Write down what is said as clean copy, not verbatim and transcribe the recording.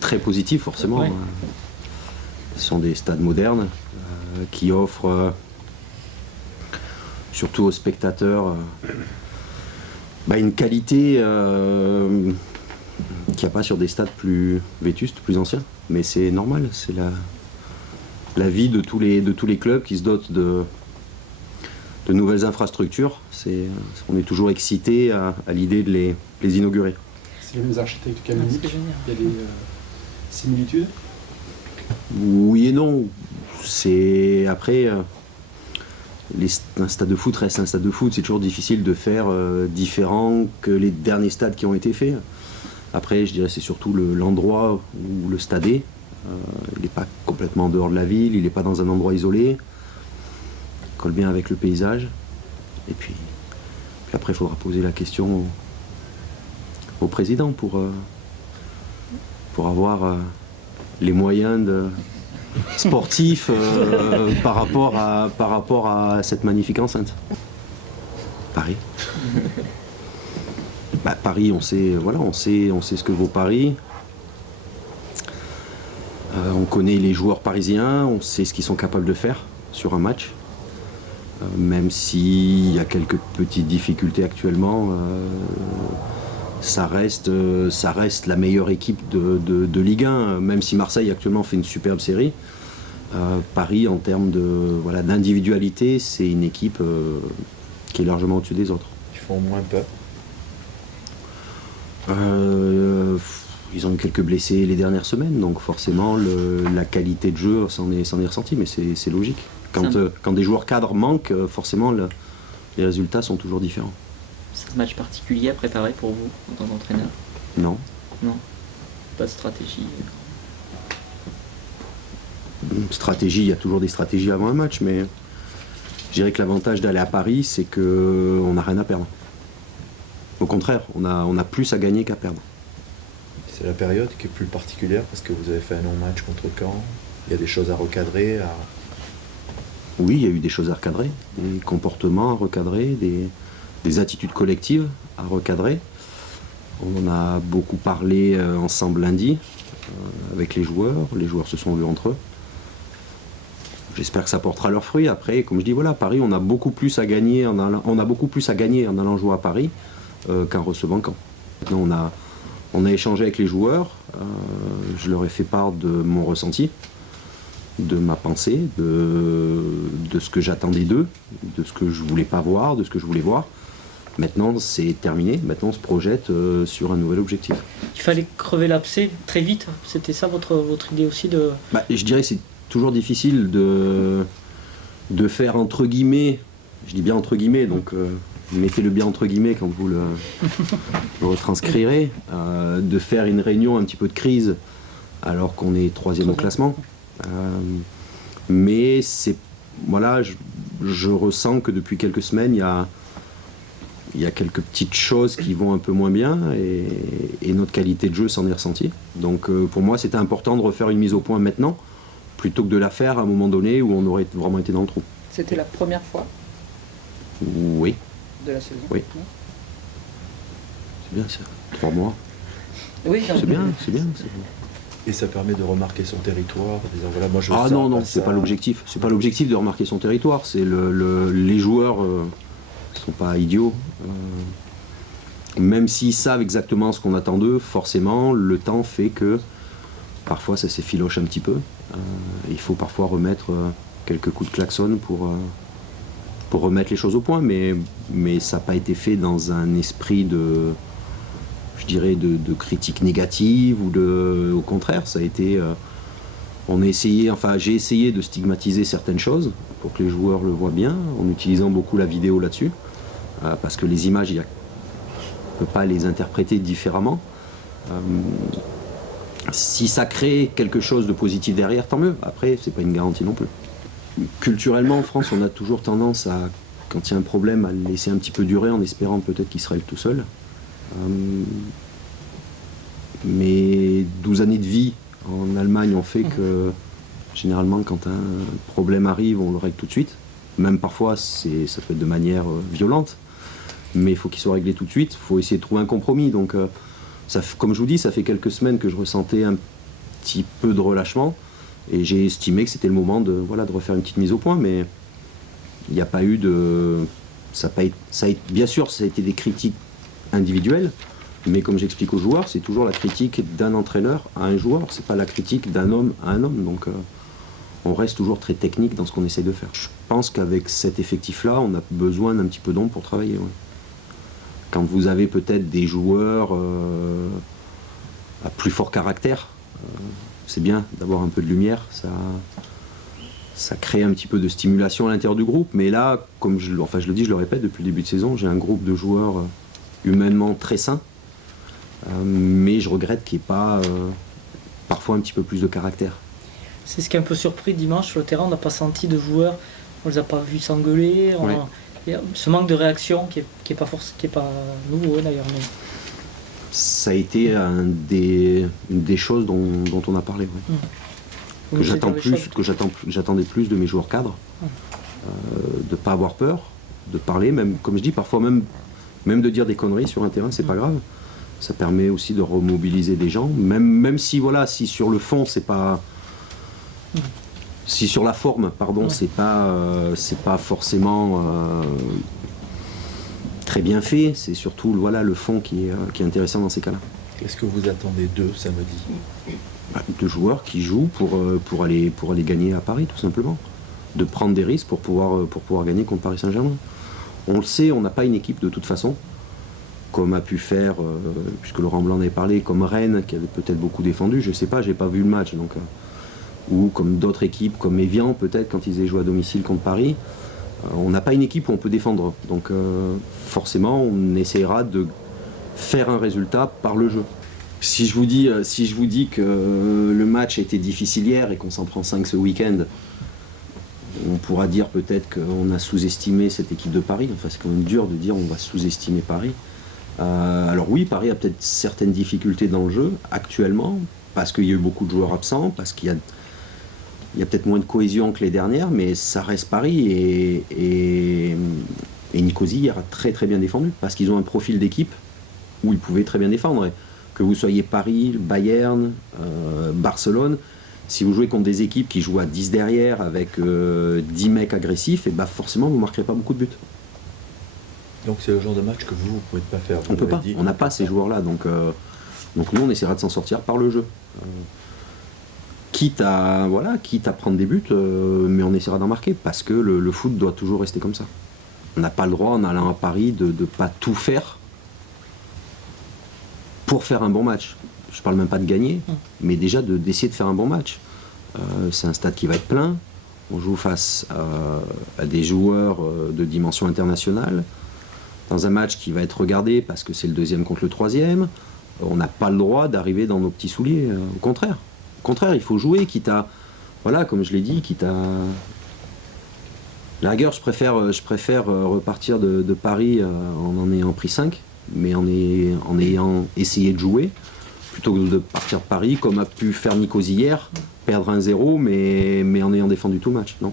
Très positif forcément. Ouais. Ce sont des stades modernes qui offrent surtout aux spectateurs une qualité qu'il n'y a pas sur des stades plus vétustes, plus anciens. Mais c'est normal, c'est la vie de tous les clubs qui se dotent de nouvelles infrastructures. On est toujours excité à l'idée de les inaugurer. C'est les mêmes architectes canoniques, C'est génial. il y a des similitudes. Oui et non. C'est après un stade de foot reste un stade de foot. C'est toujours difficile de faire différent que les derniers stades qui ont été faits. Après, je dirais c'est surtout l'endroit où le stade est. Il n'est pas complètement en dehors de la ville. Il n'est pas dans un endroit isolé. Il colle bien avec le paysage. Et puis après, il faudra poser la question au président pour avoir les moyens sportifs par rapport à cette magnifique enceinte. Paris. Paris, on sait ce que vaut Paris. On connaît les joueurs parisiens, on sait ce qu'ils sont capables de faire sur un match. Même s'il y a quelques petites difficultés actuellement, ça reste la meilleure équipe de Ligue 1, même si Marseille actuellement fait une superbe série. Paris, en termes d'individualité, c'est une équipe qui est largement au-dessus des autres. Ils font moins peur. Ils ont eu quelques blessés les dernières semaines, donc forcément la qualité de jeu s'en est ressentie, mais c'est logique. Quand des joueurs cadres manquent, forcément les résultats sont toujours différents. C'est un match particulier à préparer pour vous en tant qu'entraîneur? Non. Non. Pas de stratégie. Stratégie, il y a toujours des stratégies avant un match, mais je dirais que l'avantage d'aller à Paris, c'est qu'on n'a rien à perdre. Au contraire, on a plus à gagner qu'à perdre. C'est la période qui est plus particulière parce que vous avez fait un non-match contre Caen. Il y a des choses à recadrer. Oui, il y a eu des choses à recadrer, des comportements à recadrer, des attitudes collectives à recadrer. On en a beaucoup parlé ensemble lundi avec les joueurs se sont vus entre eux. J'espère que ça portera leurs fruits. Après, comme je dis, Paris, on a beaucoup plus à gagner en allant jouer à Paris qu'en recevant Caen. Maintenant, on a échangé avec les joueurs, je leur ai fait part de mon ressenti, de ma pensée, de ce que j'attendais d'eux, de ce que je voulais pas voir, de ce que je voulais voir. Maintenant, c'est terminé. Maintenant, on se projette sur un nouvel objectif. Il fallait crever l'abcès très vite. C'était ça votre idée aussi de... Je dirais que c'est toujours difficile de faire entre guillemets, je dis bien entre guillemets, donc mettez-le bien entre guillemets quand vous le retranscrirez, de faire une réunion un petit peu de crise alors qu'on est 3e au classement. Mais je ressens que depuis quelques semaines, il y a quelques petites choses qui vont un peu moins bien et notre qualité de jeu s'en est ressentie. Donc pour moi, c'était important de refaire une mise au point maintenant, plutôt que de la faire à un moment donné où on aurait vraiment été dans le trou. C'était la première fois Oui. de la saison? Oui. C'est bien ça. 3 mois. Oui, C'est bien. Et ça permet de remarquer son territoire. En disant, voilà, moi je Non, c'est pas l'objectif. C'est pas l'objectif de remarquer son territoire. C'est les joueurs sont pas idiots. Même s'ils savent exactement ce qu'on attend d'eux, forcément, le temps fait que parfois ça s'effiloche un petit peu. Il faut parfois remettre quelques coups de klaxon pour remettre les choses au point, mais ça n'a pas été fait dans un esprit de critique négative au contraire, ça a été... j'ai essayé de stigmatiser certaines choses pour que les joueurs le voient bien, en utilisant beaucoup la vidéo là-dessus, parce que les images, on ne peut pas les interpréter différemment. Si ça crée quelque chose de positif derrière, tant mieux. Après, c'est pas une garantie non plus. Culturellement, en France, on a toujours tendance à, quand il y a un problème, à le laisser un petit peu durer en espérant peut-être qu'il se règle tout seul. Mais 12 années de vie en Allemagne ont fait que généralement quand un problème arrive on le règle tout de suite, même parfois ça peut être de manière violente, mais il faut qu'il soit réglé tout de suite, il faut essayer de trouver un compromis, donc Comme je vous dis, ça fait quelques semaines que je ressentais un petit peu de relâchement et j'ai estimé que c'était le moment de refaire une petite mise au point, mais il n'y a pas eu de... bien sûr, ça a été des critiques individuelles, mais comme j'explique aux joueurs, c'est toujours la critique d'un entraîneur à un joueur, c'est pas la critique d'un homme à un homme, donc on reste toujours très technique dans ce qu'on essaye de faire. Je pense qu'avec cet effectif-là, on a besoin d'un petit peu d'ombre pour travailler. Ouais. Quand vous avez peut-être des joueurs à plus fort caractère, c'est bien d'avoir un peu de lumière, ça crée un petit peu de stimulation à l'intérieur du groupe, mais là, comme je le dis, je le répète, depuis le début de saison, j'ai un groupe de joueurs humainement très sains, mais je regrette qu'il n'y ait pas parfois un petit peu plus de caractère. C'est ce qui est un peu surpris dimanche sur le terrain, on n'a pas senti de joueurs, on les a pas vus s'engueuler, Ouais. Il y a ce manque de réaction qui est pas nouveau d'ailleurs. Mais... Ça a été une des choses dont on a parlé. Ouais. Vous savez les choses. J'attendais plus de mes joueurs cadres, de pas avoir peur, de parler, même comme je dis parfois même de dire des conneries sur un terrain, c'est pas grave. Ça permet aussi de remobiliser des gens, même si si sur le fond c'est pas, si sur la forme c'est pas forcément très bien fait, c'est surtout le fond qui est intéressant dans ces cas-là. Qu'est-ce que vous attendez d'eux samedi? De joueurs qui jouent pour aller gagner à Paris, tout simplement. De prendre des risques pour pouvoir gagner contre Paris Saint-Germain. On le sait, on n'a pas une équipe de toute façon, comme a pu faire, puisque Laurent Blanc en avait parlé, comme Rennes, qui avait peut-être beaucoup défendu, je sais pas, j'ai pas vu le match, donc, ou comme d'autres équipes, comme Evian peut-être, quand ils avaient joué à domicile contre Paris. On n'a pas une équipe où on peut défendre, donc forcément on essaiera de faire un résultat par le jeu. Si je vous dis que le match a été difficile hier et qu'on s'en prend 5 ce week-end, on pourra dire peut-être qu'on a sous-estimé cette équipe de Paris. Enfin, c'est quand même dur de dire on va sous-estimer Paris. Alors oui, Paris a peut-être certaines difficultés dans le jeu actuellement, parce qu'il y a eu beaucoup de joueurs absents, parce qu'il y a peut-être moins de cohésion que les dernières, mais ça reste Paris et Nicosie hier a très très bien défendu, parce qu'ils ont un profil d'équipe où ils pouvaient très bien défendre. Et que vous soyez Paris, Bayern, Barcelone, si vous jouez contre des équipes qui jouent à 10 derrière avec 10 mecs agressifs, et forcément vous ne marquerez pas beaucoup de buts. Donc c'est le genre de match que vous ne pouvez pas faire. On peut pas, on n'a pas ces joueurs-là, donc nous on essaiera de s'en sortir par le jeu. Quitte à prendre des buts, mais on essaiera d'en marquer, parce que le foot doit toujours rester comme ça. On n'a pas le droit en allant à Paris de ne pas tout faire pour faire un bon match. Je parle même pas de gagner, mais déjà d'essayer de faire un bon match. C'est un stade qui va être plein, on joue face à des joueurs de dimension internationale, dans un match qui va être regardé parce que c'est le deuxième contre le troisième. On n'a pas le droit d'arriver dans nos petits souliers, au contraire. Au contraire, il faut jouer, quitte à, comme je l'ai dit, quitte à... La rigueur, je préfère repartir de Paris en ayant pris 5, mais en ayant essayé de jouer, plutôt que de partir de Paris, comme a pu faire Nicosie hier, perdre 1-0, mais en ayant défendu tout le match. Non.